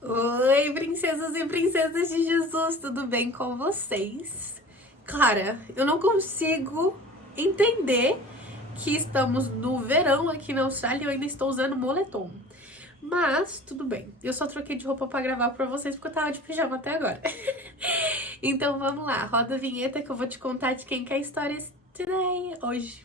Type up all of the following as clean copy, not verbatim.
Oi, princesas e princesas de Jesus, tudo bem com vocês? Cara, eu não consigo entender que estamos no verão aqui na Austrália e eu ainda estou usando moletom. Mas, tudo bem. Eu só troquei de roupa pra gravar pra vocês porque eu tava de pijama até agora. Então vamos lá, roda a vinheta que eu vou te contar de quem que é a história today, hoje.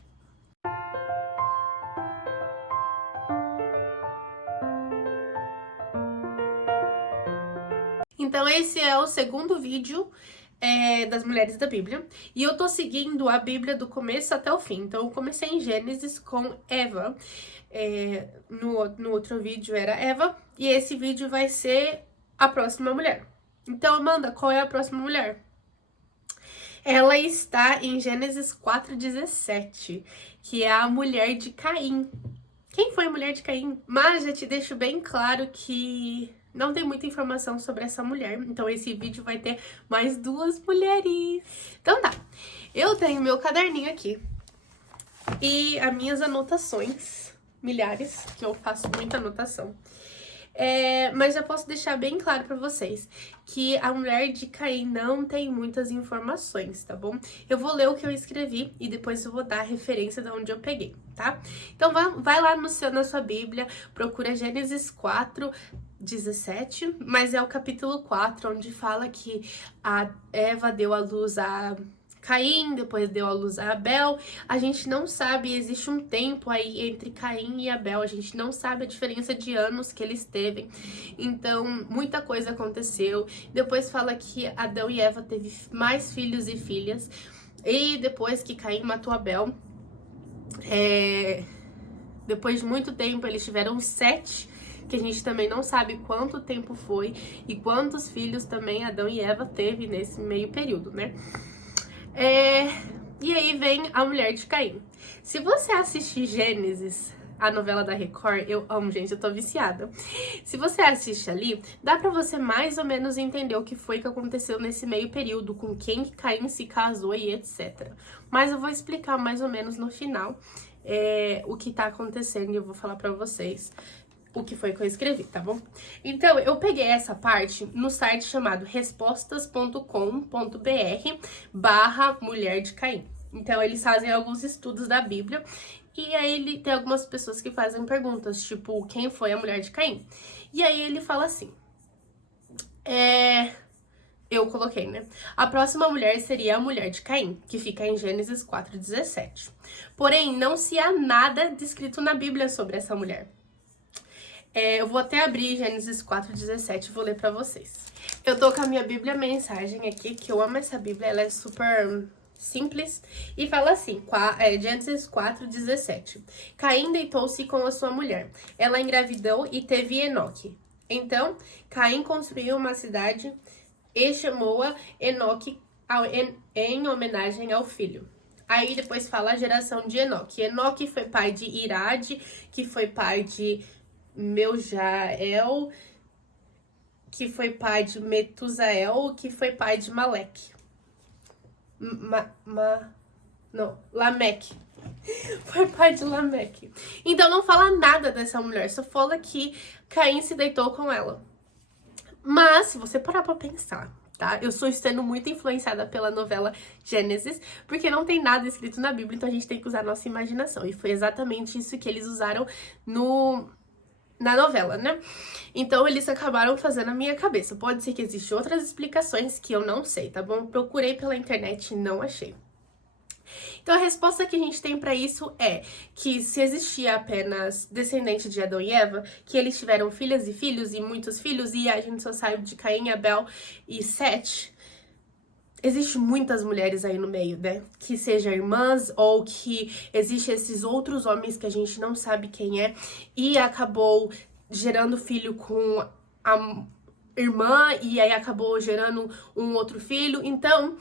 Então esse é o segundo vídeo das mulheres da Bíblia. E eu tô seguindo a Bíblia do começo até o fim. Então eu comecei em Gênesis com Eva. No outro vídeo era Eva. E esse vídeo vai ser a próxima mulher. Então, Amanda, qual é a próxima mulher? Ela está em Gênesis 4:17, que é a mulher de Caim. Quem foi a mulher de Caim? Mas já te deixo bem claro que não tem muita informação sobre essa mulher. Então esse vídeo vai ter mais duas mulheres. Então tá, eu tenho meu caderninho aqui e as minhas anotações, milhares, que eu faço muita anotação. Mas já posso deixar bem claro pra vocês que a mulher de Caim não tem muitas informações, tá bom? Eu vou ler o que eu escrevi e depois eu vou dar a referência de onde eu peguei, tá? Então vai lá na sua Bíblia, procura Gênesis 4:17, mas é o capítulo 4, onde fala que a Eva deu à luz a Caim, depois deu à luz a Abel. A gente não sabe, existe um tempo aí entre Caim e Abel, a gente não sabe a diferença de anos que eles teve. Então, muita coisa aconteceu. Depois fala que Adão e Eva teve mais filhos e filhas. E depois que Caim matou Abel, depois de muito tempo, eles tiveram 7, que a gente também não sabe quanto tempo foi e quantos filhos também Adão e Eva teve nesse meio período, né? E aí vem a mulher de Caim. Se você assistir Gênesis, a novela da Record, eu amo, gente, eu tô viciada. Se você assiste ali, dá pra você mais ou menos entender o que foi que aconteceu nesse meio período, com quem Caim se casou e etc. Mas eu vou explicar mais ou menos no final o que tá acontecendo e eu vou falar pra vocês o que foi que eu escrevi, tá bom? Então, eu peguei essa parte no site chamado respostas.com.br/mulher de Caim. Então, eles fazem alguns estudos da Bíblia e aí ele tem algumas pessoas que fazem perguntas, tipo, quem foi a mulher de Caim? E aí ele fala assim, eu coloquei, né? A próxima mulher seria a mulher de Caim, que fica em Gênesis 4:17. Porém, não se há nada descrito na Bíblia sobre essa mulher. Eu vou até abrir Gênesis 4:17 e vou ler pra vocês. Eu tô com a minha Bíblia Mensagem aqui, que eu amo essa Bíblia, ela é super simples. E fala assim, Gênesis 4:17. Caim deitou-se com a sua mulher. Ela engravidou e teve Enoque. Então, Caim construiu uma cidade e chamou-a Enoque em homenagem ao filho. Aí depois fala a geração de Enoque. Enoque foi pai de Irade, que foi pai de Meujael, que foi pai de Metusael, que foi pai de Maleque. Lameque. Foi pai de Lameque. Então não fala nada dessa mulher, só fala que Caim se deitou com ela. Mas, se você parar pra pensar, tá? Eu estou sendo muito influenciada pela novela Gênesis, porque não tem nada escrito na Bíblia, então a gente tem que usar a nossa imaginação. E foi exatamente isso que eles usaram na novela, né? Então eles acabaram fazendo a minha cabeça. Pode ser que existam outras explicações que eu não sei, tá bom? Procurei pela internet e não achei. Então a resposta que a gente tem pra isso é que se existia apenas descendente de Adão e Eva, que eles tiveram filhas e filhos e muitos filhos, e a gente só sabe de Caim, Abel e Sete, existem muitas mulheres aí no meio, né? Que sejam irmãs ou que existem esses outros homens que a gente não sabe quem é e acabou gerando filho com a irmã e aí acabou gerando um outro filho. Então,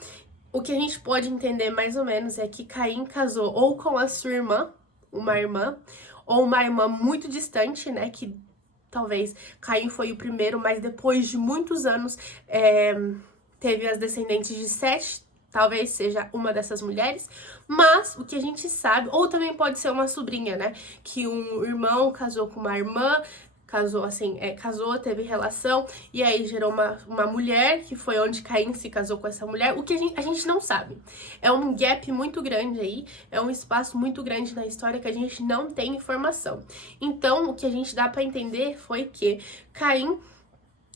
o que a gente pode entender mais ou menos é que Caim casou ou com a sua irmã, uma irmã, ou uma irmã muito distante, né? Que talvez Caim foi o primeiro, mas depois de muitos anos teve as descendentes de Sete, talvez seja uma dessas mulheres, mas o que a gente sabe, ou também pode ser uma sobrinha, né? Que um irmão casou com uma irmã, casou assim, casou, teve relação, e aí gerou uma mulher, que foi onde Caim se casou com essa mulher, o que a gente não sabe. É um gap muito grande aí, é um espaço muito grande na história que a gente não tem informação. Então, o que a gente dá pra entender foi que Caim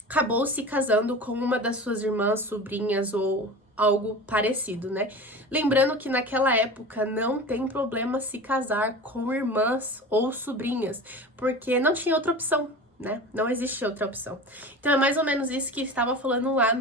acabou se casando com uma das suas irmãs, sobrinhas ou algo parecido, né? Lembrando que naquela época não tem problema se casar com irmãs ou sobrinhas, porque não tinha outra opção, né? Não existia outra opção. Então é mais ou menos isso que estava falando lá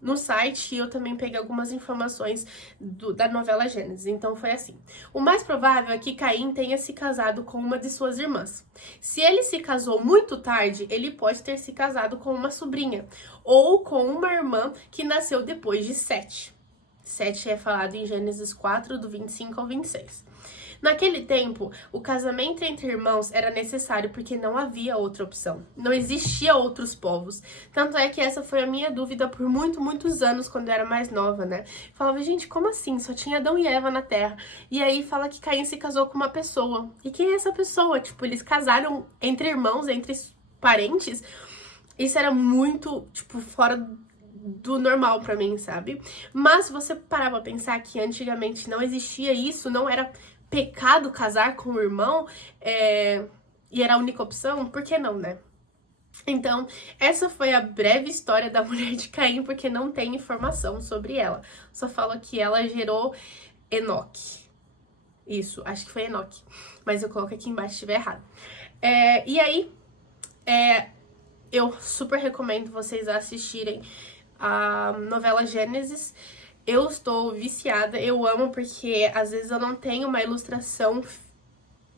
no site, e eu também peguei algumas informações da novela Gênesis. Então foi assim: o mais provável é que Caim tenha se casado com uma de suas irmãs. Se ele se casou muito tarde, ele pode ter se casado com uma sobrinha ou com uma irmã que nasceu depois de Sete. Sete é falado em Gênesis 4, do 25 ao 26. Naquele tempo, o casamento entre irmãos era necessário porque não havia outra opção. Não existia outros povos. Tanto é que essa foi a minha dúvida por muitos anos quando eu era mais nova, né? Falava, gente, como assim? Só tinha Adão e Eva na Terra. E aí fala que Caim se casou com uma pessoa. E quem é essa pessoa? Tipo, eles casaram entre irmãos, entre parentes. Isso era muito, tipo, fora do normal pra mim, sabe? Mas se você parar pra pensar que antigamente não existia isso, não era pecado casar com o irmão, e era a única opção, por que não, né? Então, essa foi a breve história da mulher de Caim, porque não tem informação sobre ela. Só fala que ela gerou Enoque. Isso, acho que foi Enoque. Mas eu coloco aqui embaixo se estiver errado. E aí, eu super recomendo vocês assistirem a novela Gênesis. Eu estou viciada, eu amo, porque às vezes eu não tenho uma ilustração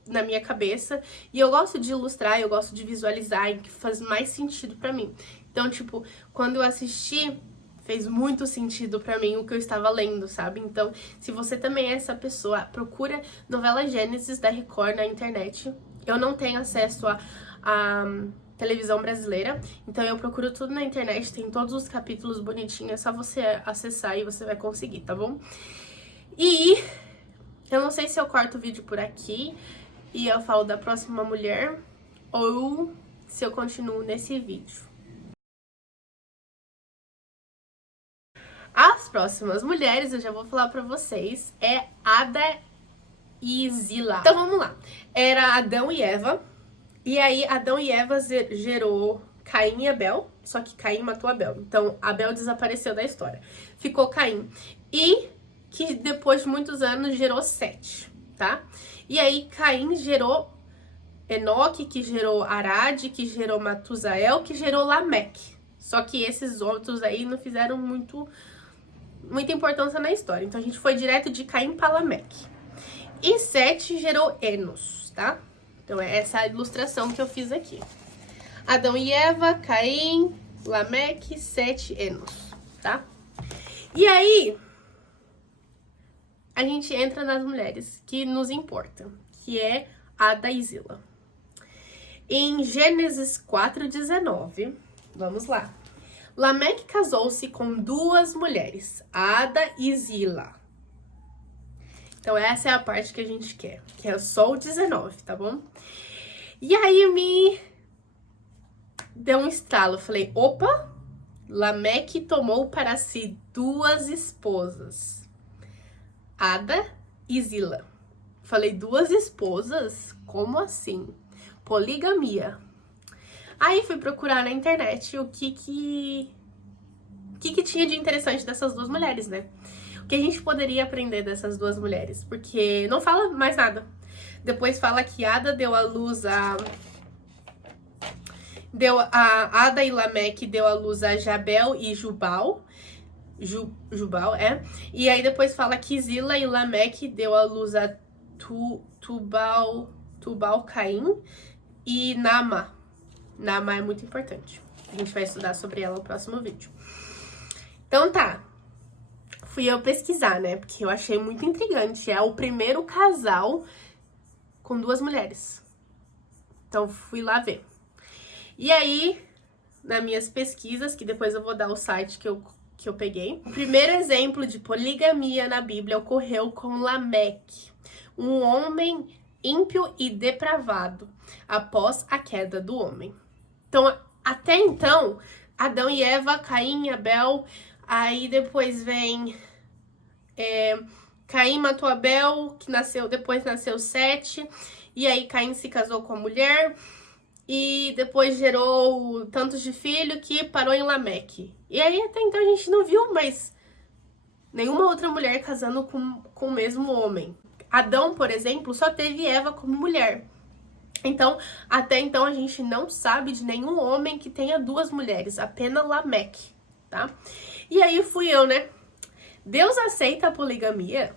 na minha cabeça, e eu gosto de ilustrar, eu gosto de visualizar, que faz mais sentido pra mim. Então, tipo, quando eu assisti, fez muito sentido pra mim o que eu estava lendo, sabe? Então, se você também é essa pessoa, procura novela Gênesis da Record na internet. Eu não tenho acesso a televisão brasileira, então eu procuro tudo na internet, tem todos os capítulos bonitinhos, é só você acessar e você vai conseguir, tá bom? E eu não sei se eu corto o vídeo por aqui e eu falo da próxima mulher, ou se eu continuo nesse vídeo. As próximas mulheres, eu já vou falar pra vocês, é Ada e Zila. Então vamos lá. Era Adão e Eva. E aí, Adão e Eva gerou Caim e Abel, só que Caim matou Abel. Então, Abel desapareceu da história. Ficou Caim. E que depois de muitos anos gerou Sete, tá? E aí, Caim gerou Enoque, que gerou Arade, que gerou Matusael, que gerou Lameque. Só que esses outros aí não fizeram muita importância na história. Então, a gente foi direto de Caim para Lameque. E Sete gerou Enos, tá? Então, é essa a ilustração que eu fiz aqui. Adão e Eva, Caim, Lameque, Sete, Enos, tá? E aí, a gente entra nas mulheres que nos importam, que é Ada e Zila. Em Gênesis 4:19, vamos lá. Lameque casou-se com duas mulheres, Ada e Zila. Então, essa é a parte que a gente quer, que é só o 19, tá bom? E aí, me deu um estalo. Falei, opa, Lameque tomou para si duas esposas, Ada e Zila. Falei, duas esposas? Como assim? Poligamia. Aí, fui procurar na internet o que tinha de interessante dessas duas mulheres, né? O que a gente poderia aprender dessas duas mulheres, porque não fala mais nada. Depois fala que Ada deu à luz Ada e Lameque deu à luz a Jabel e Jubal. Jubal, é. E aí depois fala que Zila e Lameque deu à luz a Tubal Caim e Naamá. Naamá é muito importante. A gente vai estudar sobre ela no próximo vídeo. Então tá. Fui eu pesquisar, né? Porque eu achei muito intrigante. É o primeiro casal com duas mulheres. Então, fui lá ver. E aí, nas minhas pesquisas, que depois eu vou dar o site que eu peguei, o primeiro exemplo de poligamia na Bíblia ocorreu com Lameque, um homem ímpio e depravado após a queda do homem. Então, até então, Adão e Eva, Caim e Abel, aí depois vem Caim matou Abel, que depois nasceu Sete, e aí Caim se casou com a mulher, e depois gerou tantos de filho que parou em Lameque. E aí até então a gente não viu mais nenhuma outra mulher casando com o mesmo homem. Adão, por exemplo, só teve Eva como mulher. Então, até então a gente não sabe de nenhum homem que tenha duas mulheres, apenas Lameque, tá? E aí fui eu, né? Deus aceita a poligamia?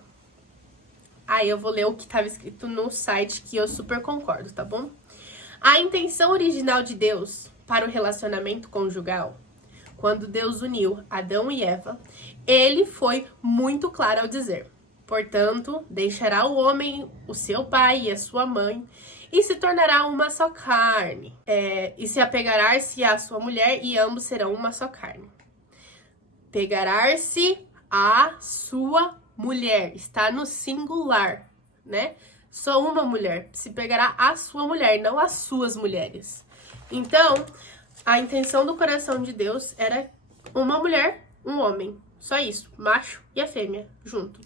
Aí eu vou ler o que estava escrito no site, que eu super concordo, tá bom? A intenção original de Deus para o relacionamento conjugal, quando Deus uniu Adão e Eva, ele foi muito claro ao dizer: portanto, deixará o homem o seu pai e a sua mãe, e se tornará uma só carne. E se apegará-se à sua mulher, e ambos serão uma só carne. Pegará-se à sua mulher, está no singular, né? Só uma mulher se pegará à sua mulher, não às suas mulheres. Então, a intenção do coração de Deus era uma mulher, um homem. Só isso, macho e a fêmea junto,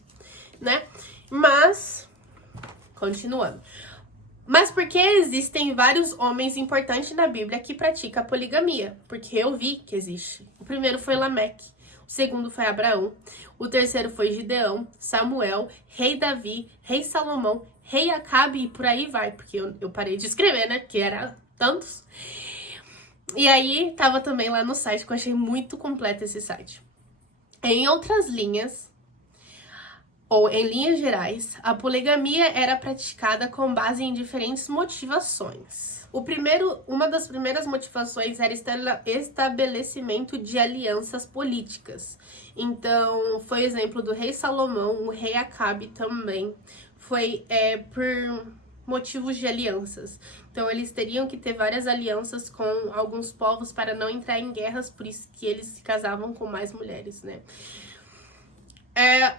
né? Mas, continuando. Mas por que existem vários homens importantes na Bíblia que praticam a poligamia? Porque eu vi que existe. O primeiro foi Lameque, o segundo foi Abraão, o terceiro foi Gideão, Samuel, rei Davi, rei Salomão, rei Acabe e por aí vai, porque eu parei de escrever, né? Porque era tantos. E aí, tava também lá no site, que eu achei muito completo esse site. Em outras linhas, ou em linhas gerais, a poligamia era praticada com base em diferentes motivações. Uma das primeiras motivações era estabelecimento de alianças políticas. Então, foi exemplo do rei Salomão, o rei Acabe também. Foi por motivos de alianças. Então, eles teriam que ter várias alianças com alguns povos para não entrar em guerras, por isso que eles se casavam com mais mulheres, né?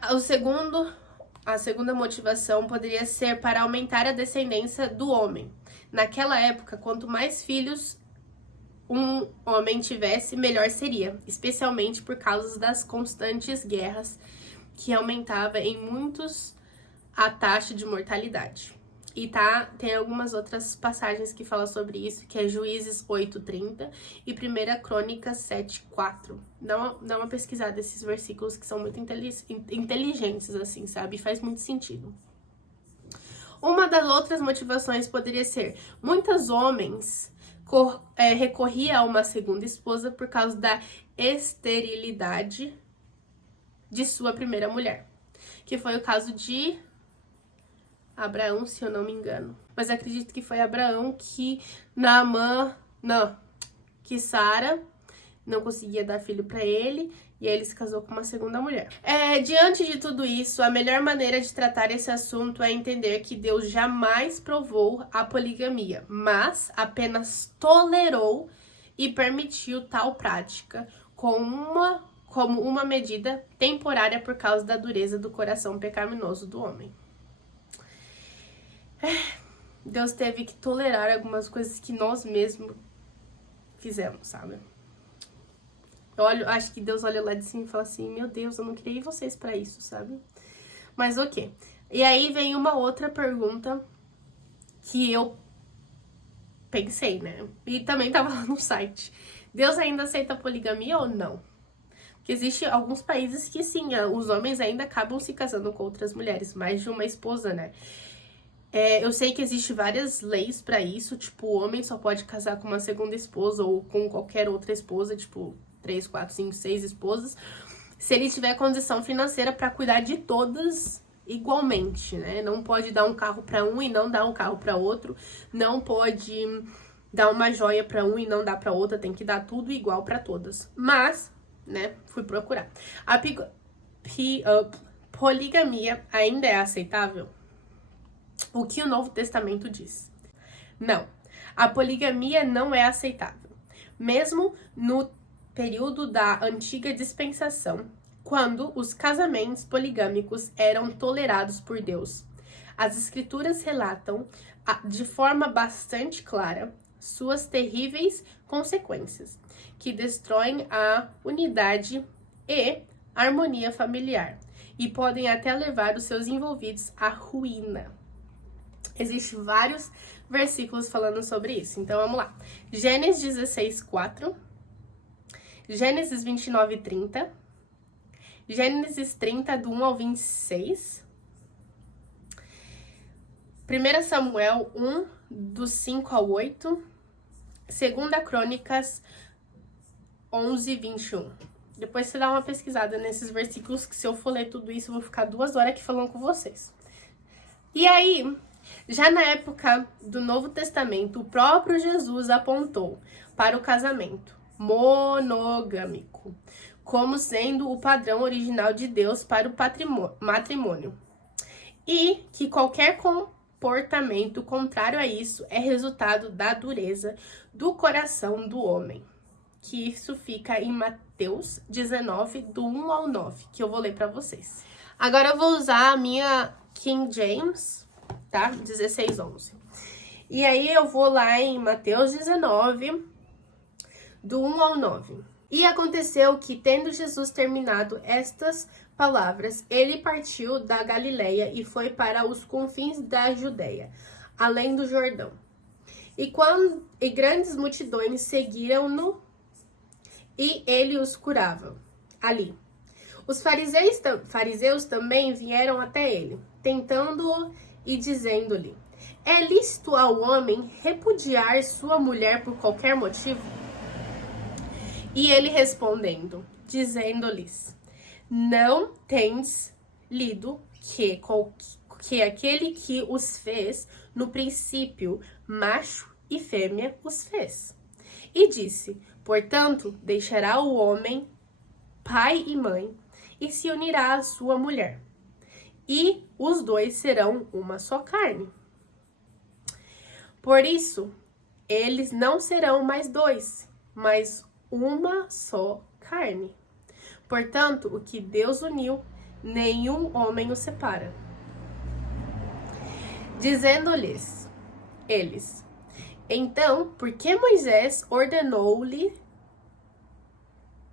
A segunda motivação poderia ser para aumentar a descendência do homem. Naquela época, quanto mais filhos um homem tivesse, melhor seria, especialmente por causa das constantes guerras que aumentava em muitos a taxa de mortalidade. E tem algumas outras passagens que falam sobre isso, que é Juízes 8:30 e 1 Crônicas 7:4. Dá uma pesquisada nesses versículos que são muito inteligentes, assim, sabe? Faz muito sentido. Uma das outras motivações poderia ser: muitos homens recorriam a uma segunda esposa por causa da esterilidade de sua primeira mulher, que foi o caso de Abraão, se eu não me engano. Mas acredito que foi Abraão que que Sara não conseguia dar filho para ele, e aí ele se casou com uma segunda mulher. Diante de tudo isso, a melhor maneira de tratar esse assunto é entender que Deus jamais provou a poligamia, mas apenas tolerou e permitiu tal prática como uma medida temporária por causa da dureza do coração pecaminoso do homem. Deus teve que tolerar algumas coisas que nós mesmos fizemos, sabe? Acho que Deus olha lá de cima e fala assim: meu Deus, eu não criei vocês pra isso, sabe? Mas ok. E aí vem uma outra pergunta que eu pensei, né? E também tava lá no site. Deus ainda aceita a poligamia ou não? Porque existem alguns países que sim, os homens ainda acabam se casando com outras mulheres, mais de uma esposa, né? Eu sei que existem várias leis pra isso, tipo, o homem só pode casar com uma segunda esposa ou com qualquer outra esposa, tipo, 3, 4, 5, 6 esposas, se ele tiver condição financeira pra cuidar de todas igualmente, né? Não pode dar um carro pra um e não dar um carro pra outro, não pode dar uma joia pra um e não dar pra outra, tem que dar tudo igual pra todas. Mas, né, fui procurar. A poligamia ainda é aceitável? O que o Novo Testamento diz? Não, a poligamia não é aceitável. Mesmo no período da antiga dispensação, quando os casamentos poligâmicos eram tolerados por Deus, As escrituras relatam de forma bastante clara suas terríveis consequências, que destroem a unidade e harmonia familiar e podem até levar os seus envolvidos à ruína. Existem vários versículos falando sobre isso, então vamos lá. Gênesis 16:4, Gênesis 29:30, Gênesis 30, do 1 ao 26, 1 Samuel 1, do 5 ao 8, 2 Crônicas 11, 21. Depois você dá uma pesquisada nesses versículos, que se eu for ler tudo isso, eu vou ficar 2 horas aqui falando com vocês. E aí, já na época do Novo Testamento, o próprio Jesus apontou para o casamento monogâmico como sendo o padrão original de Deus para o matrimônio. E que qualquer comportamento contrário a isso é resultado da dureza do coração do homem. Que isso fica em Mateus 19, do 1 ao 9, que eu vou ler para vocês. Agora eu vou usar a minha King James, tá? 16:11. E aí eu vou lá em Mateus 19, do 1 ao 9. E aconteceu que, tendo Jesus terminado estas palavras, ele partiu da Galileia e foi para os confins da Judeia, além do Jordão. E grandes multidões seguiram-no, e ele os curava ali. Os fariseus também vieram até ele, tentando-o e dizendo-lhe: é lícito ao homem repudiar sua mulher por qualquer motivo? E ele respondendo, dizendo-lhes: não tendes lido que aquele que os fez, no princípio, macho e fêmea os fez. E disse: portanto, deixará o homem pai e mãe, e se unirá à sua mulher, e os dois serão uma só carne. Por isso, eles não serão mais dois, mas uma só carne. Portanto, o que Deus uniu, nenhum homem o separa. Dizendo-lhes eles: então, por que Moisés ordenou-lhe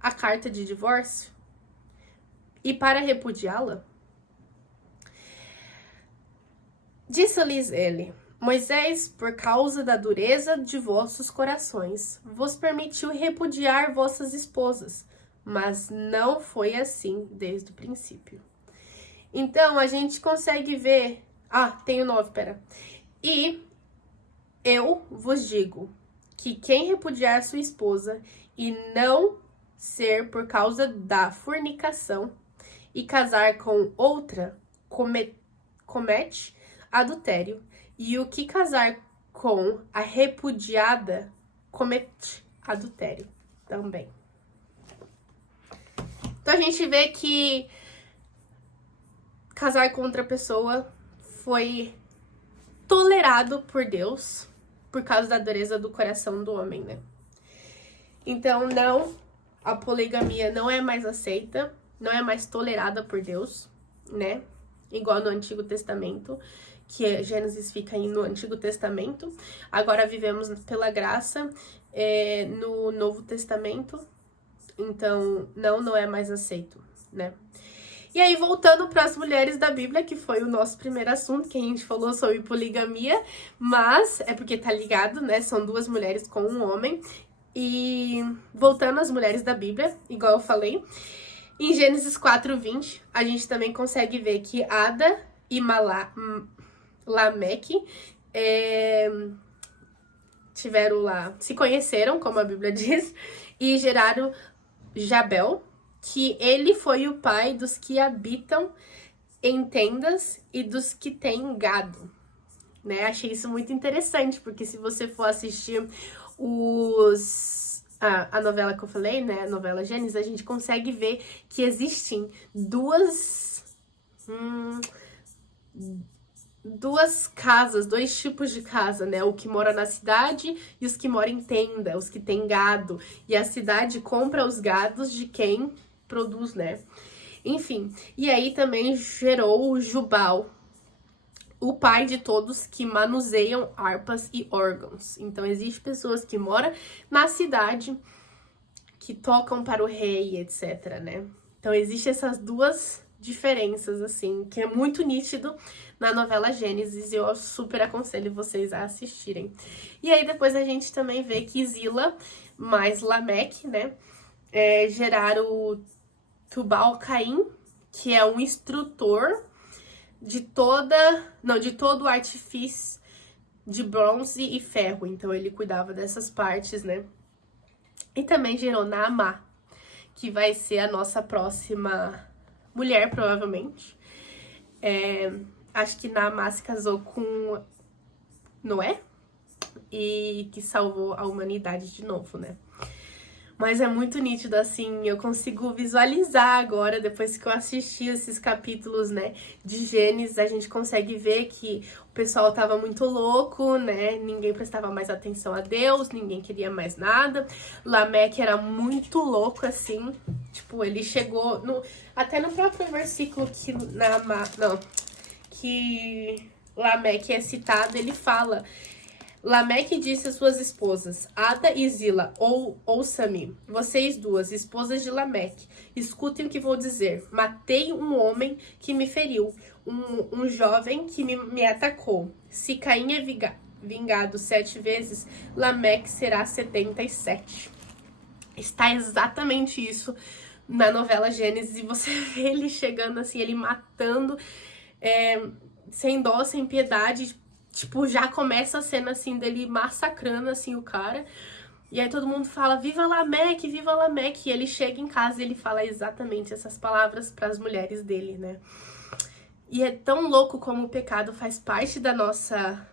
a carta de divórcio? E para repudiá-la? Disse-lhes ele: Moisés, por causa da dureza de vossos corações, vos permitiu repudiar vossas esposas, mas não foi assim desde o princípio. Então, a gente consegue ver... tem o 9, pera. E eu vos digo que quem repudiar sua esposa e não ser por causa da fornicação e casar com outra, comete adultério, e o que casar com a repudiada comete adultério também. Então a gente vê que casar com outra pessoa foi tolerado por Deus por causa da dureza do coração do homem, né? Então não, a poligamia não é mais aceita, não é mais tolerada por Deus, né? Igual no Antigo Testamento, que Gênesis fica aí no Antigo Testamento. Agora vivemos pela graça no Novo Testamento. Então, não é mais aceito, né? E aí, voltando para as mulheres da Bíblia, que foi o nosso primeiro assunto, que a gente falou sobre poligamia, mas é porque tá ligado, né? São 2 mulheres com um homem. E voltando às mulheres da Bíblia, igual eu falei, em Gênesis 4:20, a gente também consegue ver que Ada e Lameque tiveram lá, se conheceram, como a Bíblia diz, e geraram Jabel, que ele foi o pai dos que habitam em tendas e dos que têm gado, né? Achei isso muito interessante, porque se você for assistir a novela que eu falei, né, a novela Gênesis, a gente consegue ver que existem duas casas, 2 tipos de casa, né? O que mora na cidade e os que moram em tenda, os que têm gado. E a cidade compra os gados de quem produz, né? Enfim, e aí também gerou o Jubal, o pai de todos que manuseiam harpas e órgãos. Então, existem pessoas que moram na cidade, que tocam para o rei, etc, né? Então, existem essas duas diferenças, assim, que é muito nítido na novela Gênesis, e eu super aconselho vocês a assistirem. E aí, depois a gente também vê que Zila mais Lameque, né, geraram Tubal-Caim, que é um instrutor de todo o artifício de bronze e ferro. Então, ele cuidava dessas partes, né? E também gerou Naamá, que vai ser a nossa próxima mulher, provavelmente. Acho que Naamá se casou com Noé e que salvou a humanidade de novo, né? Mas é muito nítido, assim, eu consigo visualizar agora, depois que eu assisti esses capítulos, né, de Gênesis, a gente consegue ver que o pessoal tava muito louco, né, ninguém prestava mais atenção a Deus, ninguém queria mais nada. Lameque era muito louco, assim, tipo, ele chegou, até no próprio versículo que Lameque é citado, ele fala... Lameque disse às suas esposas, Ada e Zila, ouça-me, vocês duas, esposas de Lameque, escutem o que vou dizer. Matei um homem que me feriu, um jovem que me atacou. Se Caim é vingado 7 vezes, Lameque será 77. Está exatamente isso na novela Gênesis, e você vê ele chegando assim, ele matando, sem dó, sem piedade. Tipo, já começa a cena, assim, dele massacrando, assim, o cara. E aí todo mundo fala, viva Lameque, viva Lameque. E ele chega em casa e ele fala exatamente essas palavras para as mulheres dele, né? E é tão louco como o pecado faz parte da nossa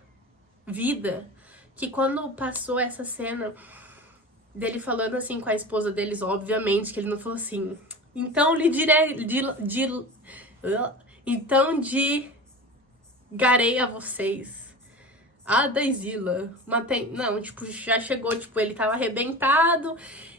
vida, que quando passou essa cena dele falando, assim, com a esposa deles, obviamente, que ele não falou assim, então lhe direi, então digarei a vocês. Ada e Zila, matei... Não, tipo, já chegou, tipo, ele tava arrebentado,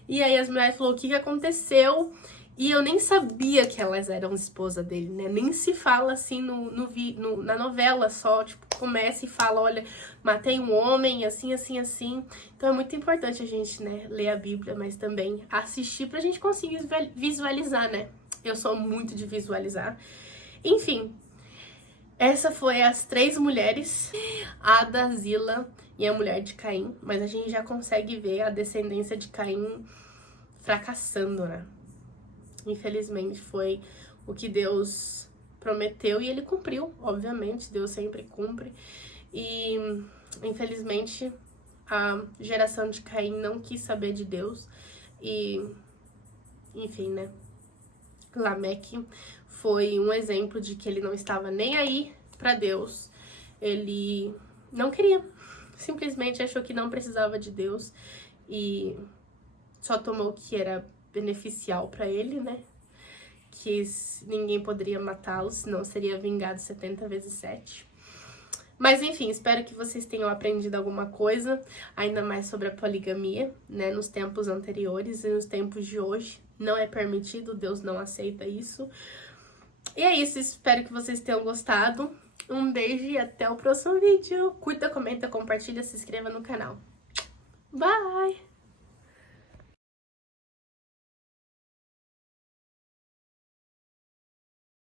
e aí as mulheres falaram, o que aconteceu? E eu nem sabia que elas eram esposa dele, né? Nem se fala assim na novela, só, tipo, começa e fala, olha, matei um homem, assim, assim, assim. Então é muito importante a gente, né, ler a Bíblia, mas também assistir pra gente conseguir visualizar, né? Eu sou muito de visualizar. Enfim... Essa foi as 3 mulheres, Ada, Zila e a mulher de Caim. Mas a gente já consegue ver a descendência de Caim fracassando, né? Infelizmente foi o que Deus prometeu e ele cumpriu, obviamente. Deus sempre cumpre. E infelizmente a geração de Caim não quis saber de Deus. E enfim, né? Lameque foi um exemplo de que ele não estava nem aí para Deus. Ele não queria, simplesmente achou que não precisava de Deus e só tomou o que era beneficial para ele, né? Que ninguém poderia matá-lo, senão seria vingado 70 vezes 7. Mas enfim, espero que vocês tenham aprendido alguma coisa, ainda mais sobre a poligamia, né? Nos tempos anteriores e nos tempos de hoje. Não é permitido, Deus não aceita isso. E é isso, espero que vocês tenham gostado. Um beijo e até o próximo vídeo. Curta, comenta, compartilha, se inscreva no canal. Bye!